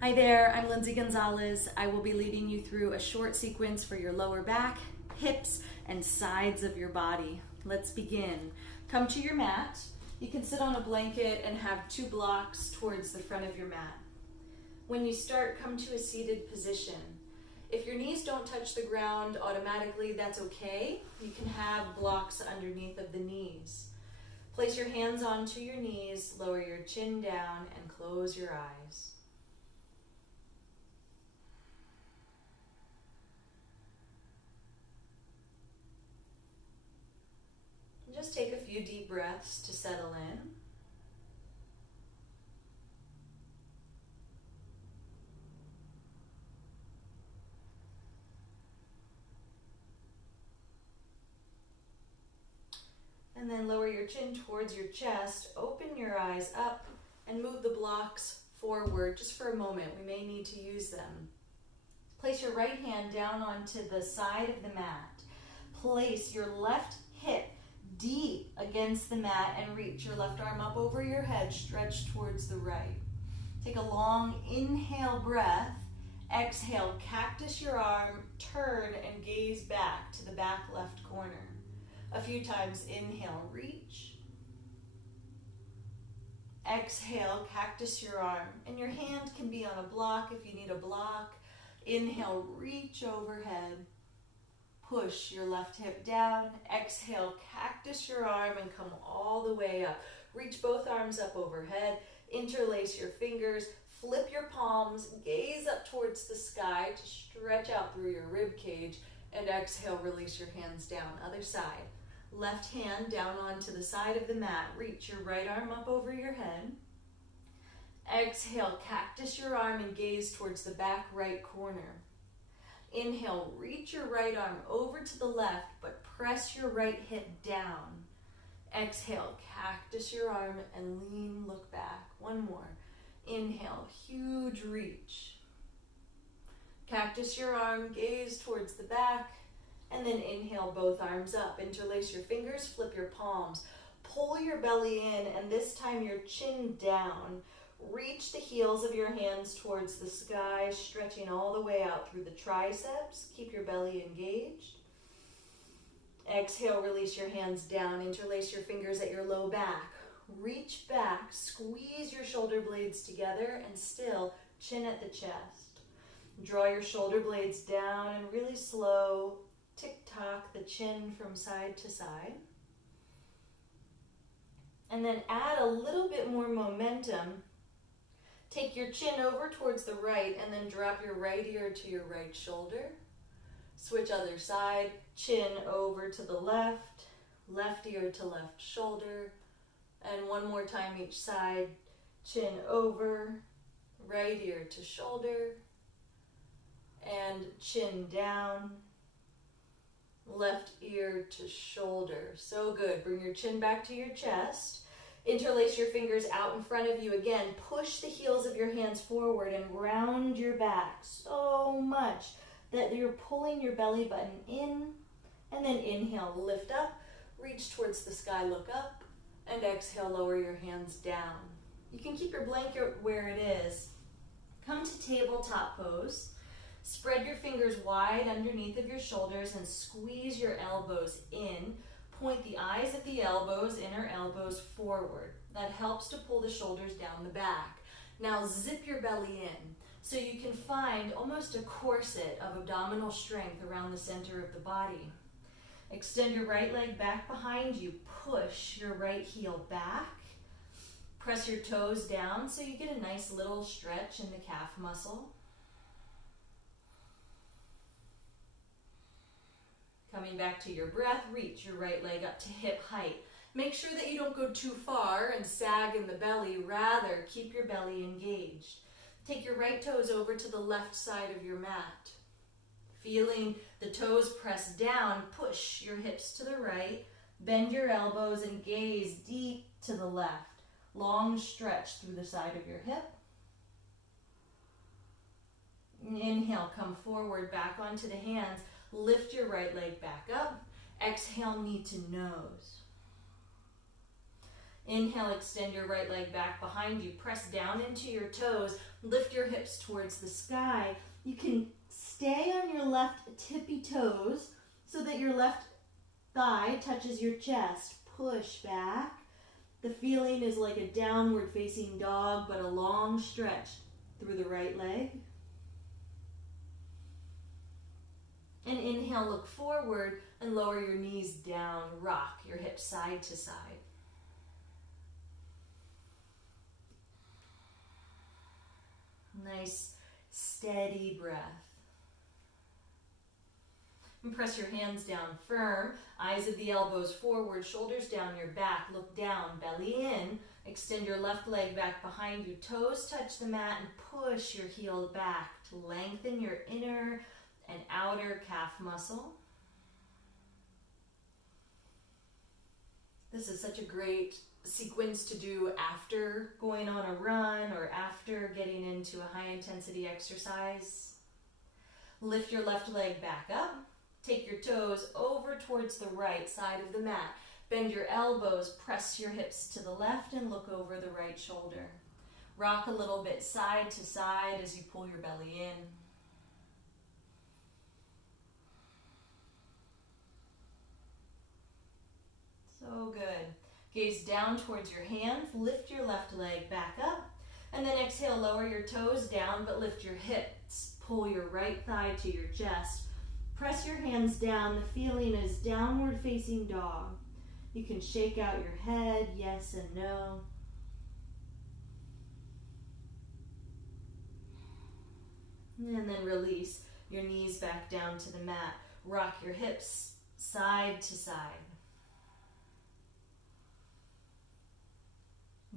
Hi there, I'm Lindsay Gonzalez. I will be leading you through a short sequence for your lower back, hips, and sides of your body. Let's begin. Come to your mat. You can sit on a blanket and have 2 blocks towards the front of your mat. When you start, come to a seated position. If your knees don't touch the ground automatically, that's okay. You can have blocks underneath of the knees. Place your hands onto your knees, lower your chin down, and close your eyes. Just take a few deep breaths to settle in. And then lower your chin towards your chest, open your eyes up, and move the blocks forward just for a moment. We may need to use them. Place your right hand down onto the side of the mat. Place your left hip deep against the mat and reach your left arm up over your head, stretch towards the right. Take a long inhale breath. Exhale, cactus your arm, turn and gaze back to the back left corner. A few times, inhale, reach. Exhale, cactus your arm. And your hand can be on a block if you need a block. Inhale, reach overhead. Push your left hip down. Exhale, cactus your arm and come all the way up. Reach both arms up overhead. Interlace your fingers. Flip your palms. Gaze up towards the sky to stretch out through your rib cage. And exhale, release your hands down. Other side. Left hand down onto the side of the mat. Reach your right arm up over your head. Exhale, cactus your arm and gaze towards the back right corner. Inhale, reach your right arm over to the left, but press your right hip down. Exhale, cactus your arm and lean, look back. One more. Inhale, huge reach. Cactus your arm, gaze towards the back, and then inhale, both arms up. Interlace your fingers, flip your palms. Pull your belly in, and this time your chin down. Reach the heels of your hands towards the sky, stretching all the way out through the triceps. Keep your belly engaged. Exhale, release your hands down. Interlace your fingers at your low back. Reach back, squeeze your shoulder blades together, and still chin at the chest. Draw your shoulder blades down and really slow tick-tock the chin from side to side. And then add a little bit more momentum. Take your chin over towards the right and then drop your right ear to your right shoulder. Switch other side, chin over to the left, left ear to left shoulder. And one more time each side, chin over, right ear to shoulder, and chin down, left ear to shoulder. So good. Bring your chin back to your chest. Interlace your fingers out in front of you again. Push the heels of your hands forward and round your back so much that you're pulling your belly button in. And then inhale, lift up, reach towards the sky, look up, and exhale, lower your hands down. You can keep your blanket where it is. Come to tabletop pose. Spread your fingers wide underneath of your shoulders and squeeze your elbows in. Point the eyes of the elbows, inner elbows forward. That helps to pull the shoulders down the back. Now zip your belly in so you can find almost a corset of abdominal strength around the center of the body. Extend your right leg back behind you. Push your right heel back. Press your toes down so you get a nice little stretch in the calf muscle. Coming back to your breath, reach your right leg up to hip height. Make sure that you don't go too far and sag in the belly. Rather, keep your belly engaged. Take your right toes over to the left side of your mat. Feeling the toes press down, push your hips to the right. Bend your elbows and gaze deep to the left. Long stretch through the side of your hip. Inhale, come forward, back onto the hands. Lift your right leg back up. Exhale, knee to nose. Inhale, extend your right leg back behind you. Press down into your toes. Lift your hips towards the sky. You can stay on your left tippy toes so that your left thigh touches your chest. Push back. The feeling is like a downward facing dog, but a long stretch through the right leg. And inhale, look forward and lower your knees down. Rock your hips side to side. Nice, steady breath. And press your hands down firm. Eyes of the elbows forward, shoulders down your back. Look down, belly in. Extend your left leg back behind you. Toes touch the mat and push your heel back to lengthen your inner and outer calf muscle. This is such a great sequence to do after going on a run or after getting into a high intensity exercise. Lift your left leg back up. Take your toes over towards the right side of the mat. Bend your elbows, press your hips to the left and look over the right shoulder. Rock a little bit side to side as you pull your belly in. So good. Gaze down towards your hands, lift your left leg back up, and then exhale, lower your toes down, but lift your hips. Pull your right thigh to your chest. Press your hands down. The feeling is downward facing dog. You can shake out your head, yes and no. And then release your knees back down to the mat. Rock your hips side to side.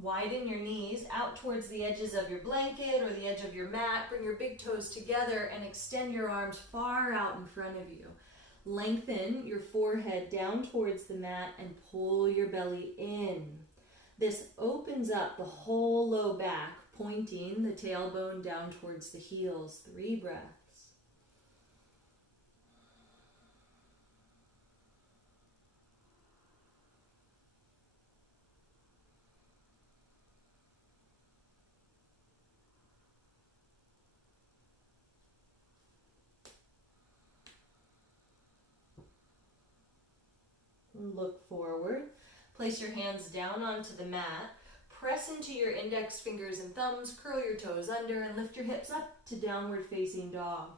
Widen your knees out towards the edges of your blanket or the edge of your mat. Bring your big toes together and extend your arms far out in front of you. Lengthen your forehead down towards the mat and pull your belly in. This opens up the whole low back, pointing the tailbone down towards the heels. 3 breaths. Look forward. Place your hands down onto the mat. Press into your index fingers and thumbs. Curl your toes under and lift your hips up to downward facing dog.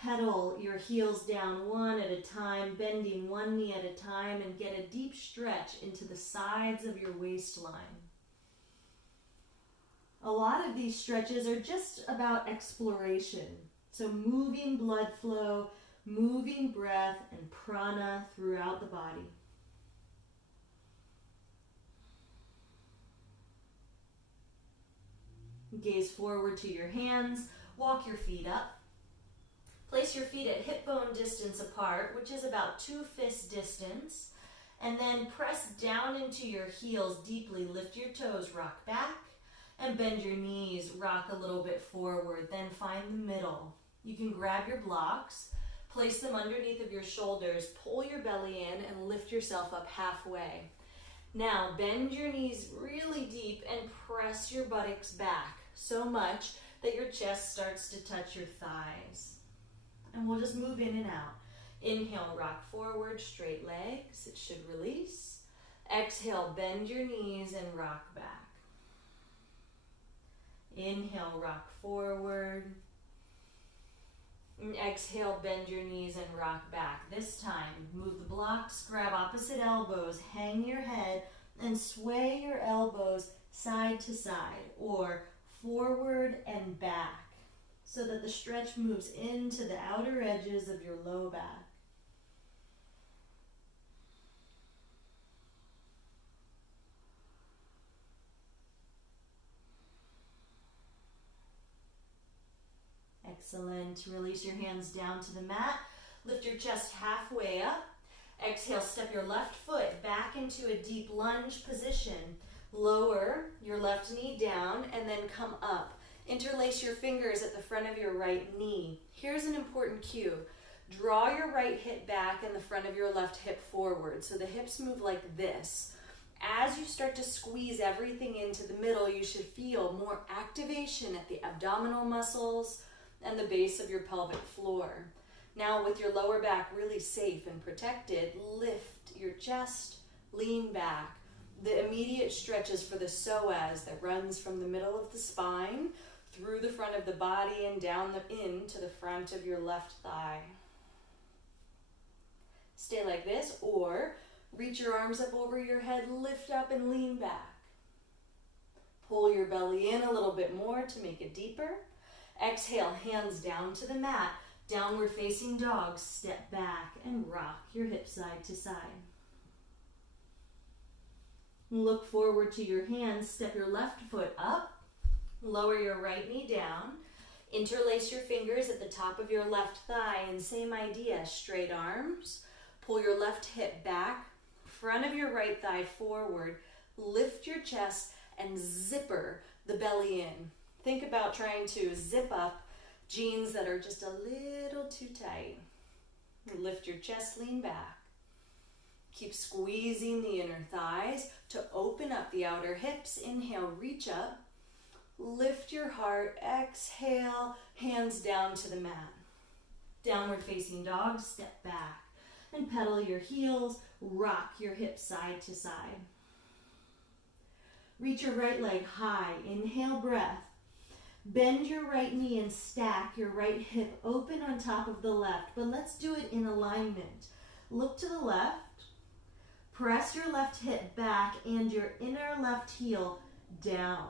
Pedal your heels down one at a time, bending one knee at a time, and get a deep stretch into the sides of your waistline. A lot of these stretches are just about exploration. So moving blood flow, moving breath, and prana throughout the body. Gaze forward to your hands, walk your feet up. Place your feet at hip bone distance apart, which is about 2 fist distance, and then press down into your heels deeply. Lift your toes, rock back, and bend your knees, rock a little bit forward, then find the middle. You can grab your blocks, place them underneath of your shoulders, pull your belly in, and lift yourself up halfway. Now, bend your knees really deep and press your buttocks back so much that your chest starts to touch your thighs. And we'll just move in and out. Inhale, rock forward, straight legs. It should release. Exhale, bend your knees and rock back. Inhale, rock forward. And exhale, bend your knees and rock back. This time, move the blocks, grab opposite elbows, hang your head, and sway your elbows side to side or forward and back so that the stretch moves into the outer edges of your low back. Excellent. Release your hands down to the mat. Lift your chest halfway up. Exhale, step your left foot back into a deep lunge position. Lower your left knee down and then come up. Interlace your fingers at the front of your right knee. Here's an important cue. Draw your right hip back and the front of your left hip forward. So the hips move like this. As you start to squeeze everything into the middle, you should feel more activation at the abdominal muscles and the base of your pelvic floor. Now, with your lower back really safe and protected, lift your chest, lean back. The immediate stretches for the psoas that runs from the middle of the spine through the front of the body and down into the front of your left thigh. Stay like this, or reach your arms up over your head, lift up and lean back. Pull your belly in a little bit more to make it deeper. Exhale, hands down to the mat. Downward facing dog, step back and rock your hips side to side. Look forward to your hands, step your left foot up, lower your right knee down, interlace your fingers at the top of your left thigh, and same idea, straight arms, pull your left hip back, front of your right thigh forward, lift your chest and zipper the belly in. Think about trying to zip up jeans that are just a little too tight. Lift your chest, lean back. Keep squeezing the inner thighs to open up the outer hips. Inhale, reach up. Lift your heart. Exhale, hands down to the mat. Downward facing dog, step back and pedal your heels. Rock your hips side to side. Reach your right leg high. Inhale, breath. Bend your right knee and stack your right hip open on top of the left, but let's do it in alignment. Look to the left. Press your left hip back and your inner left heel down.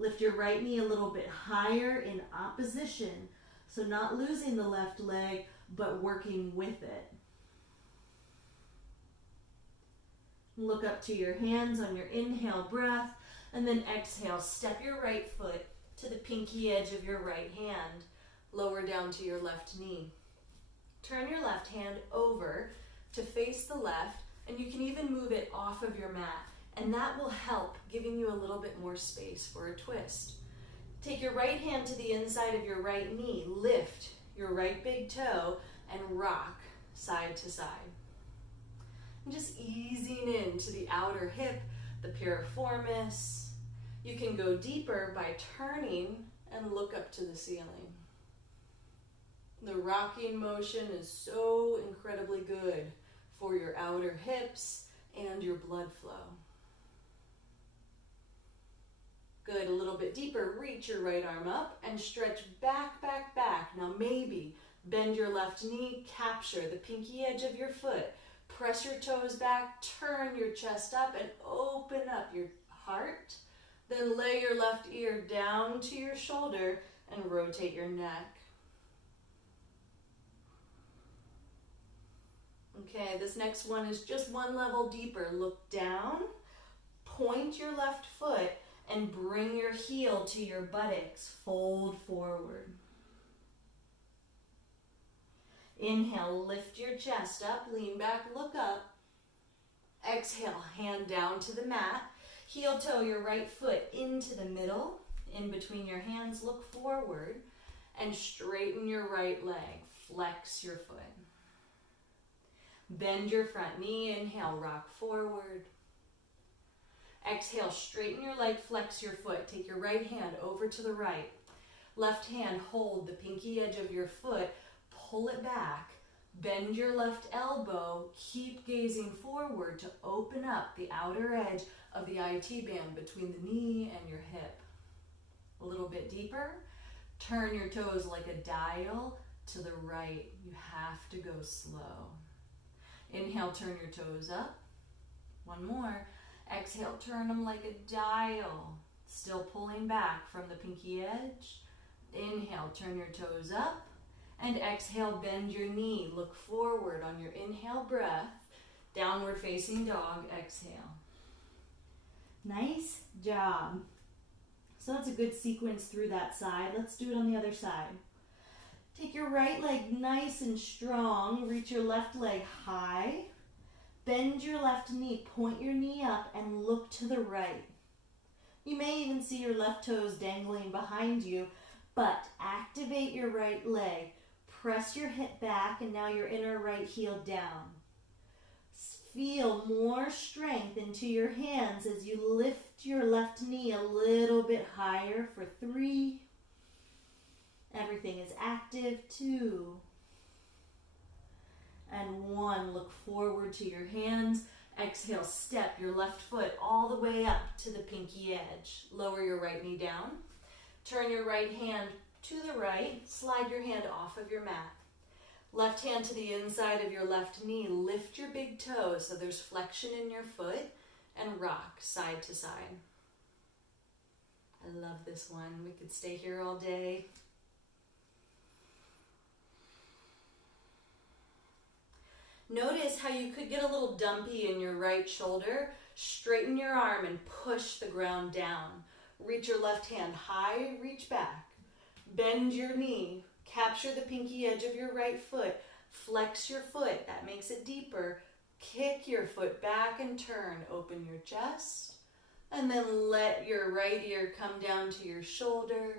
Lift your right knee a little bit higher in opposition, so not losing the left leg, but working with it. Look up to your hands on your inhale breath, and then exhale, step your right foot to the pinky edge of your right hand, lower down to your left knee. Turn your left hand over to face the left, and you can even move it off of your mat, and that will help, giving you a little bit more space for a twist. Take your right hand to the inside of your right knee, lift your right big toe, and rock side to side. And just easing into the outer hip, the piriformis. You can go deeper by turning and look up to the ceiling. The rocking motion is so incredibly good for your outer hips and your blood flow. Good, a little bit deeper. Reach your right arm up and stretch back, back, back. Now maybe bend your left knee, capture the pinky edge of your foot. Press your toes back, turn your chest up and open up your heart. Then lay your left ear down to your shoulder and rotate your neck. Okay, this next one is just one level deeper. Look down, point your left foot, and bring your heel to your buttocks. Fold forward. Inhale, lift your chest up, lean back, look up. Exhale, hand down to the mat. Heel toe your right foot into the middle, in between your hands, look forward, and straighten your right leg. Flex your foot. Bend your front knee, inhale, rock forward. Exhale, straighten your leg, flex your foot. Take your right hand over to the right. Left hand, hold the pinky edge of your foot, pull it back. Bend your left elbow, keep gazing forward to open up the outer edge of the IT band between the knee and your hip. A little bit deeper, turn your toes like a dial to the right. You have to go slow. Inhale, turn your toes up. One more. Exhale, turn them like a dial. Still pulling back from the pinky edge. Inhale, turn your toes up. And exhale, bend your knee. Look forward on your inhale breath. Downward facing dog, exhale. Nice job. So that's a good sequence through that side. Let's do it on the other side. Take your right leg nice and strong. Reach your left leg high. Bend your left knee. Point your knee up and look to the right. You may even see your left toes dangling behind you, but activate your right leg. Press your hip back and now your inner right heel down. Feel more strength into your hands as you lift your left knee a little bit higher for 3. Everything is active. 2. And 1. Look forward to your hands. Exhale, step your left foot all the way up to the pinky edge. Lower your right knee down. Turn your right hand to the right. Slide your hand off of your mat. Left hand to the inside of your left knee. Lift your big toe so there's flexion in your foot and rock side to side. I love this one. We could stay here all day. Notice how you could get a little dumpy in your right shoulder. Straighten your arm and push the ground down. Reach your left hand high, reach back. Bend your knee. Capture the pinky edge of your right foot. Flex your foot. That makes it deeper. Kick your foot back and turn. Open your chest. And then let your right ear come down to your shoulder.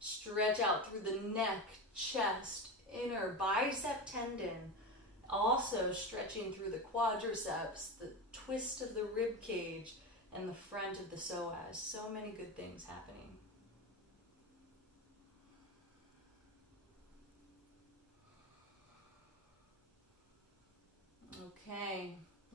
Stretch out through the neck, chest, inner bicep tendon. Also stretching through the quadriceps, the twist of the rib cage, and the front of the psoas. So many good things happening. Okay,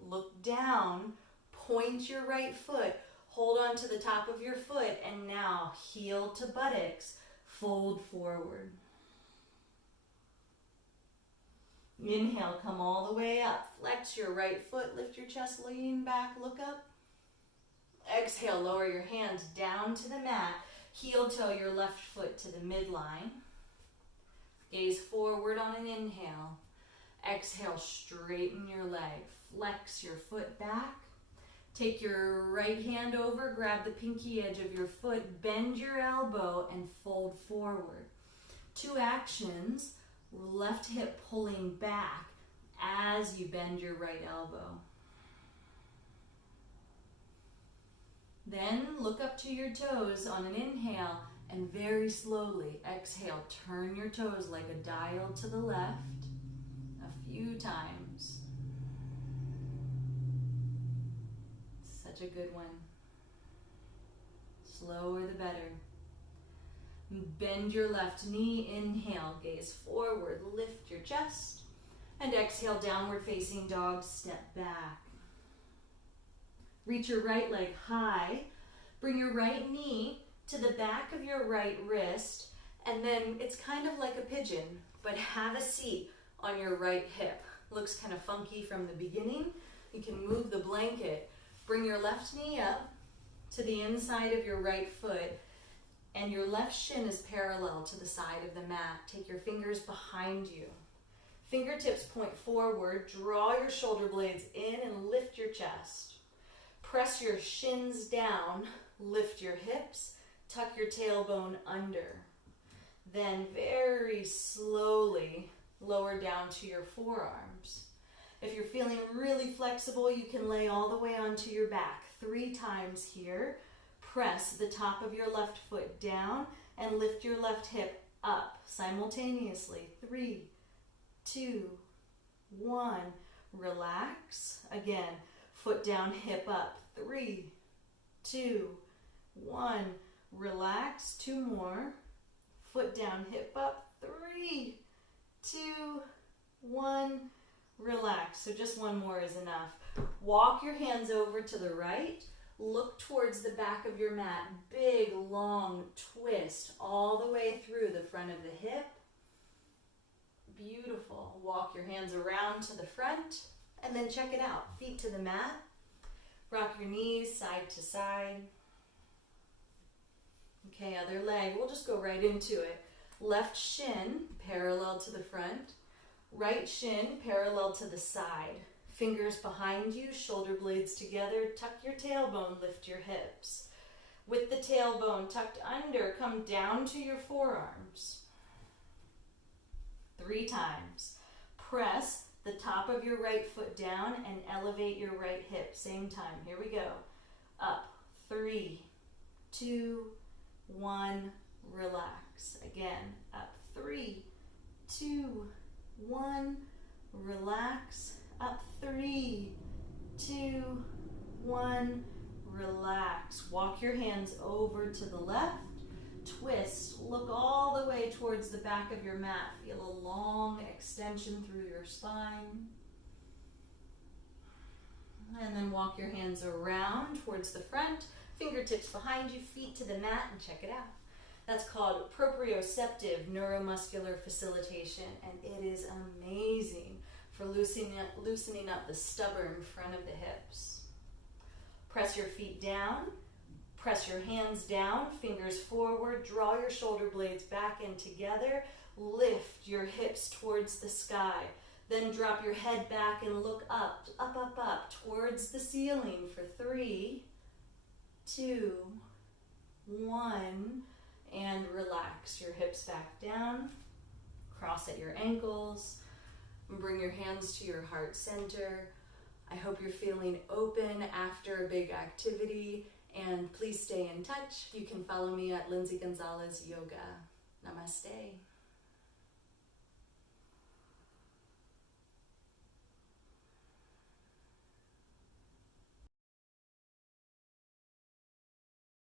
look down, point your right foot, hold on to the top of your foot, and now heel to buttocks, fold forward. Inhale, come all the way up, flex your right foot, lift your chest, lean back, look up. Exhale, lower your hands down to the mat, heel toe your left foot to the midline. Gaze forward on an inhale. Exhale, straighten your leg, flex your foot back. Take your right hand over, grab the pinky edge of your foot, bend your elbow, and fold forward. 2 actions, left hip pulling back as you bend your right elbow. Then look up to your toes on an inhale and very slowly exhale, turn your toes like a dial to the left. Few times. Such a good one. Slower the better. Bend your left knee, inhale, gaze forward, lift your chest, and exhale, downward facing dog, step back. Reach your right leg high, bring your right knee to the back of your right wrist, and then it's kind of like a pigeon, but have a seat on your right hip. Looks kind of funky from the beginning. You can move the blanket. Bring your left knee up to the inside of your right foot, and your left shin is parallel to the side of the mat. Take your fingers behind you. Fingertips point forward. Draw your shoulder blades in and lift your chest. Press your shins down. Lift your hips. Tuck your tailbone under. Then very slowly lower down to your forearms. If you're feeling really flexible, you can lay all the way onto your back. 3 times here. Press the top of your left foot down and lift your left hip up simultaneously. 3, 2, 1. Relax. Again, foot down, hip up. 3, 2, 1. Relax. 2 more. Foot down, hip up. 3, 2, 1, relax. So just 1 more is enough. Walk your hands over to the right. Look towards the back of your mat. Big, long twist all the way through the front of the hip. Beautiful. Walk your hands around to the front and then check it out. Feet to the mat. Rock your knees side to side. Okay, other leg. We'll just go right into it. Left shin parallel to the front, right shin parallel to the side. Fingers behind you, shoulder blades together, tuck your tailbone, lift your hips. With the tailbone tucked under, come down to your forearms. 3 times. Press the top of your right foot down and elevate your right hip. Same time. Here we go. Up. 3, 2, 1. Relax. Again, up. 3, 2, 1. Relax. Up, 3, 2, 1. Relax. Walk your hands over to the left. Twist. Look all the way towards the back of your mat. Feel a long extension through your spine. And then walk your hands around towards the front. Fingertips behind you, feet to the mat, and check it out. That's called proprioceptive neuromuscular facilitation, and it is amazing for loosening up the stubborn front of the hips. Press your feet down, press your hands down, fingers forward, draw your shoulder blades back in together, lift your hips towards the sky, then drop your head back and look up, up, up, up, towards the ceiling for 3, 2, 1, and relax your hips back down, cross at your ankles, and bring your hands to your heart center. I hope you're feeling open after a big activity, and please stay in touch. You can follow me at Lindsay Gonzalez Yoga. Namaste.